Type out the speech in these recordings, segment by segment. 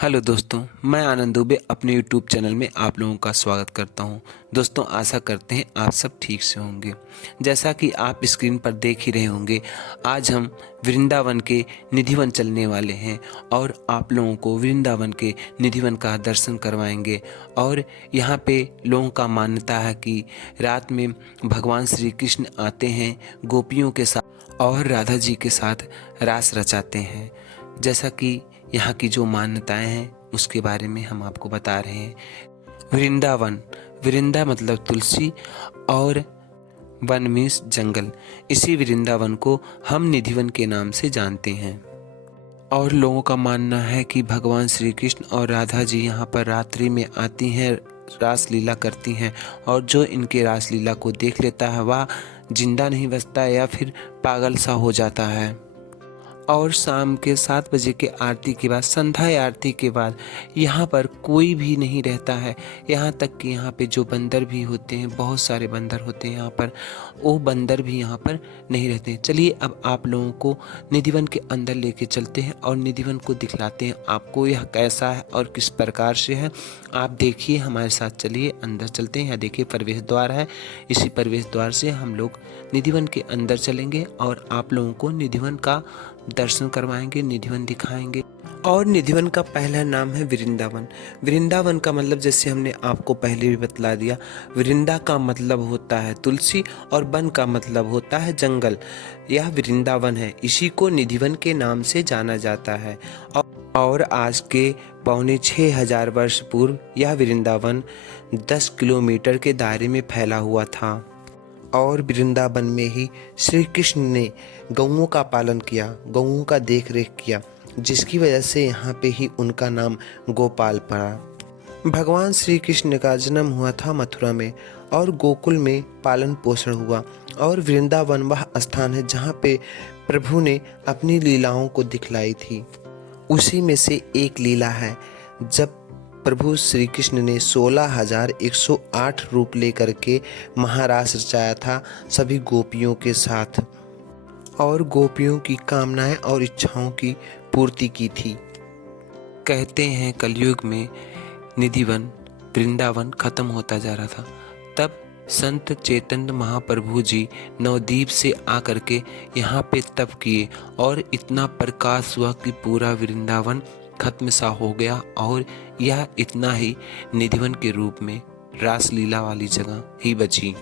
Hello दोस्तों, मैं आनंद दुबे अपने यूट्यूब चैनल में आप लोगों का स्वागत करता हूं। दोस्तों, आशा करते हैं आप सब ठीक से होंगे। जैसा कि आप स्क्रीन पर देख ही रहे होंगे, आज हम वृंदावन के निधिवन चलने वाले हैं और आप लोगों को वृंदावन के निधिवन का दर्शन करवाएंगे। और यहाँ पे लोगों का मान्यता है कि रात में भगवान श्री कृष्ण आते हैं गोपियों के साथ और राधा जी के साथ रास रचाते हैं। जैसा कि यहाँ की जो मान्यताएं हैं उसके बारे में हम आपको बता रहे हैं। वृंदावन, वृंदा मतलब तुलसी और वन मीन्स जंगल। इसी वृंदावन को हम निधिवन के नाम से जानते हैं। और लोगों का मानना है कि भगवान श्री कृष्ण और राधा जी यहाँ पर रात्रि में आती हैं, रास लीला करती हैं, और जो इनके रास लीला को देख लेता है वह जिंदा नहीं बचता या फिर पागल सा हो जाता है। और शाम के 7 बजे के आरती के बाद, संध्या आरती के बाद यहाँ पर कोई भी नहीं रहता है। यहाँ तक कि यहाँ पे जो बंदर भी होते हैं, बहुत सारे बंदर होते हैं यहाँ पर, वो बंदर भी यहाँ पर नहीं रहते। चलिए अब आप लोगों को निधिवन के अंदर लेके चलते हैं और निधिवन को दिखलाते हैं आपको यह कैसा है और किस प्रकार से है। आप देखिए, हमारे साथ चलिए, अंदर चलते हैं। यहाँ देखिए प्रवेश द्वार है, इसी प्रवेश द्वार से हम लोग निधिवन के अंदर चलेंगे और आप लोगों को निधिवन का दर्शन करवाएंगे, निधिवन दिखाएंगे। और निधिवन का पहला नाम है वृंदावन। वृंदावन का मतलब जैसे हमने आपको पहले भी बतला दिया, वृंदा का मतलब होता है तुलसी और वन का मतलब होता है जंगल। यह वृंदावन है, इसी को निधिवन के नाम से जाना जाता है। और आज के 6500 वर्ष पूर्व यह वृंदावन 10 किलोमीटर के दायरे में फैला हुआ था। और वृंदावन में ही श्री कृष्ण ने गौओं का पालन किया, गौओं का देख रेख किया, जिसकी वजह से यहाँ पे ही उनका नाम गोपाल पड़ा। भगवान श्री कृष्ण का जन्म हुआ था मथुरा में और गोकुल में पालन पोषण हुआ। और वृंदावन वह स्थान है जहाँ पे प्रभु ने अपनी लीलाओं को दिखलाई थी। उसी में से एक लीला है जब प्रभु श्री कृष्ण ने 16,108 रूप लेकर के महारास रचाया था सभी गोपियों के साथ, और गोपियों की कामनाएं और इच्छाओं की पूर्ति की थी। कहते हैं कलयुग में निधिवन वृंदावन खत्म होता जा रहा था, तब संत चैतन्य महाप्रभु जी नवद्वीप से आकर के यहाँ पे तप किए और इतना प्रकाश हुआ कि पूरा वृंदावन खत्म सा हो गया। और यह इतना ही निधिवन के रूप में रासलीला वाली जगह ही बची।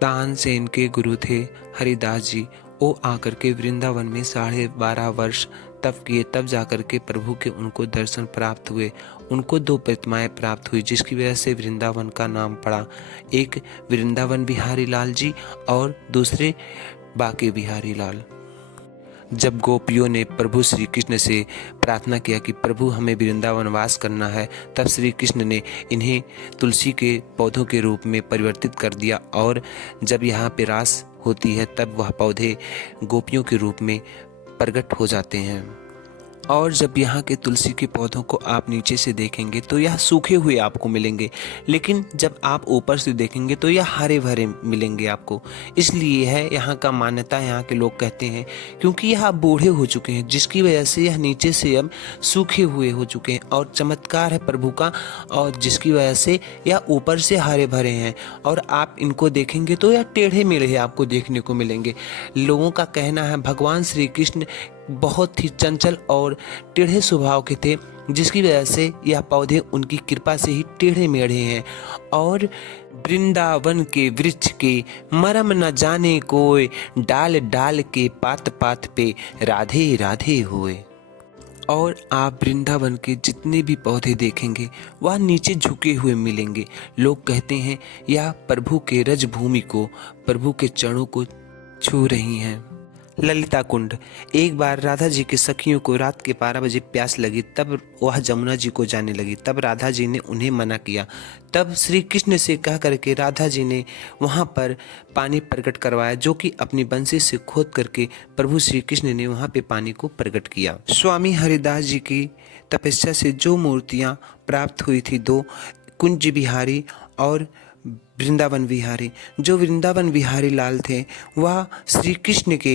तानसेन के गुरु थे हरिदास जी, वो आकर के वृंदावन में 12.5 वर्ष तप किए, तब जाकर के प्रभु के उनको दर्शन प्राप्त हुए। उनको 2 प्रतिमाएं प्राप्त हुई, जिसकी वजह से वृंदावन का नाम पड़ा। एक वृंदावन बिहारी लाल जी और दूसरे बाके बिहारी लाल। जब गोपियों ने प्रभु श्री कृष्ण से प्रार्थना किया कि प्रभु हमें वृंदावन वास करना है, तब श्री कृष्ण ने इन्हें तुलसी के पौधों के रूप में परिवर्तित कर दिया। और जब यहाँ पे रास होती है तब वह पौधे गोपियों के रूप में प्रकट हो जाते हैं। और जब यहाँ के तुलसी के पौधों को आप नीचे से देखेंगे तो यह सूखे हुए आपको मिलेंगे, लेकिन जब आप ऊपर से देखेंगे तो यह हरे भरे मिलेंगे आपको। इसलिए है यहाँ का मान्यता, यहाँ के लोग कहते हैं, क्योंकि यह बूढ़े हो चुके हैं, जिसकी वजह से यह नीचे से अब सूखे हुए हो चुके हैं। और चमत्कार है प्रभु का, और जिसकी वजह से यह ऊपर से हरे भरे हैं। और आप इनको देखेंगे तो यह टेढ़े मेढ़े आपको देखने को मिलेंगे। लोगों का कहना है भगवान श्री कृष्ण बहुत ही चंचल और टेढ़े स्वभाव के थे, जिसकी वजह से यह पौधे उनकी कृपा से ही टेढ़े मेढ़े हैं। और वृंदावन के वृक्ष के मरम न जाने कोई, डाल डाल के पात पात पे राधे राधे हुए। और आप वृंदावन के जितने भी पौधे देखेंगे वह नीचे झुके हुए मिलेंगे। लोग कहते हैं यह प्रभु के रज भूमि को, प्रभु के चरणों को छू रही हैं। ललिता कुंड। एक बार राधा जी के सखियों को रात के 12 बजे प्यास लगी, तब वह जमुना जी को जाने लगी। तब राधा जी ने उन्हें मना किया। तब श्री कृष्ण से कह करके राधा जी ने वहाँ पर पानी प्रकट करवाया, जो कि अपनी बंसी से खोद करके प्रभु श्री कृष्ण ने वहाँ पे पानी को प्रकट किया। स्वामी हरिदास जी की तपस्या से जो मूर्तियाँ प्राप्त हुई थी, 2 कुंज बिहारी और वृंदावन विहारी। जो वृंदावन विहारी लाल थे वह श्री कृष्ण के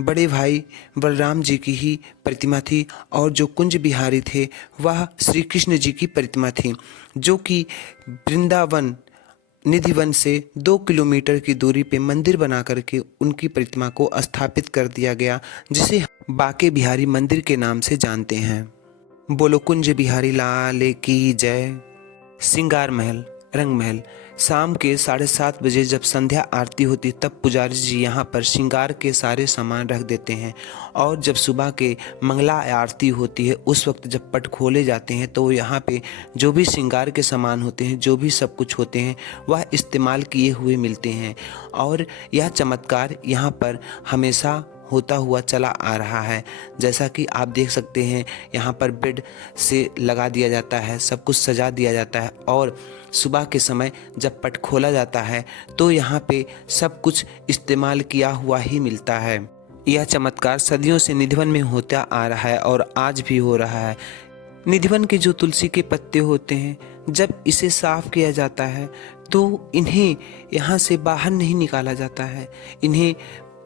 बड़े भाई बलराम जी की ही प्रतिमा थी, और जो कुंज बिहारी थे वह श्री कृष्ण जी की प्रतिमा थी, जो कि वृंदावन निधिवन से 2 किलोमीटर की दूरी पे मंदिर बना करके उनकी प्रतिमा को स्थापित कर दिया गया, जिसे बाके बिहारी मंदिर के नाम से जानते हैं। बोलो कुंज बिहारी लाल की जय। श्रृंगार महल, रंग महल। शाम के 7:30 बजे जब संध्या आरती होती तब पुजारी जी यहाँ पर श्रृंगार के सारे सामान रख देते हैं, और जब सुबह के मंगला आरती होती है उस वक्त जब पट खोले जाते हैं तो यहाँ पे जो भी श्रृंगार के सामान होते हैं, जो भी सब कुछ होते हैं, वह इस्तेमाल किए हुए मिलते हैं। और यह चमत्कार यहाँ पर हमेशा होता हुआ चला आ रहा है। जैसा कि आप देख सकते हैं यहाँ पर बेड से लगा दिया जाता है, सब कुछ सजा दिया जाता है, और सुबह के समय जब पट खोला जाता है तो यहाँ पे सब कुछ इस्तेमाल किया हुआ ही मिलता है। यह चमत्कार सदियों से निधिवन में होता आ रहा है और आज भी हो रहा है। निधिवन के जो तुलसी के पत्ते होते हैं, जब इसे साफ किया जाता है तो इन्हें यहाँ से बाहर नहीं निकाला जाता है, इन्हें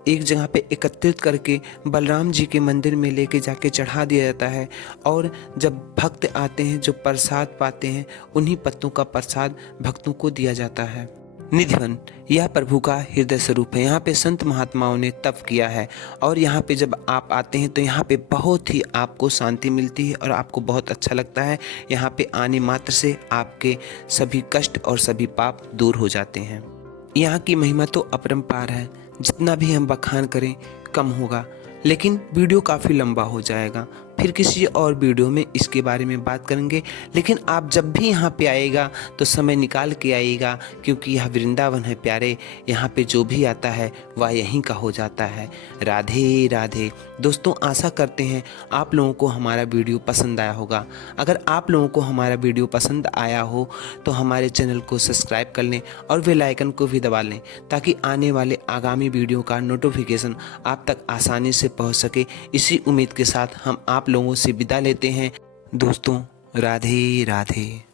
एक जगह पे एकत्रित करके बलराम जी के मंदिर में लेके जाके चढ़ा दिया जाता है, और जब भक्त आते हैं जो प्रसाद पाते हैं उन्हीं पत्तों का प्रसाद भक्तों को दिया जाता है। निधिवन यह प्रभु का हृदय स्वरूप है। यहाँ पे संत महात्माओं ने तप किया है, और यहाँ पे जब आप आते हैं तो यहाँ पे बहुत ही आपको शांति मिलती है और आपको बहुत अच्छा लगता है। यहाँ पे आने मात्र से आपके सभी कष्ट और सभी पाप दूर हो जाते हैं। यहाँ की महिमा तो अपरंपार है, जितना भी हम बखान करें कम होगा, लेकिन वीडियो काफ़ी लंबा हो जाएगा। फिर किसी और वीडियो में इसके बारे में बात करेंगे। लेकिन आप जब भी यहाँ पे आएगा तो समय निकाल के आइएगा, क्योंकि यह वृंदावन है प्यारे। यहाँ पे जो भी आता है वह यहीं का हो जाता है। राधे राधे। दोस्तों, आशा करते हैं आप लोगों को हमारा वीडियो पसंद आया होगा। अगर आप लोगों को हमारा वीडियो पसंद आया हो तो हमारे चैनल को सब्सक्राइब कर लें और बेल आइकन को भी दबा लें, ताकि आने वाले आगामी वीडियो का नोटिफिकेशन आप तक आसानी से पहुँच सके। इसी उम्मीद के साथ हम आप लोगों से विदा लेते हैं। दोस्तों, राधे राधे।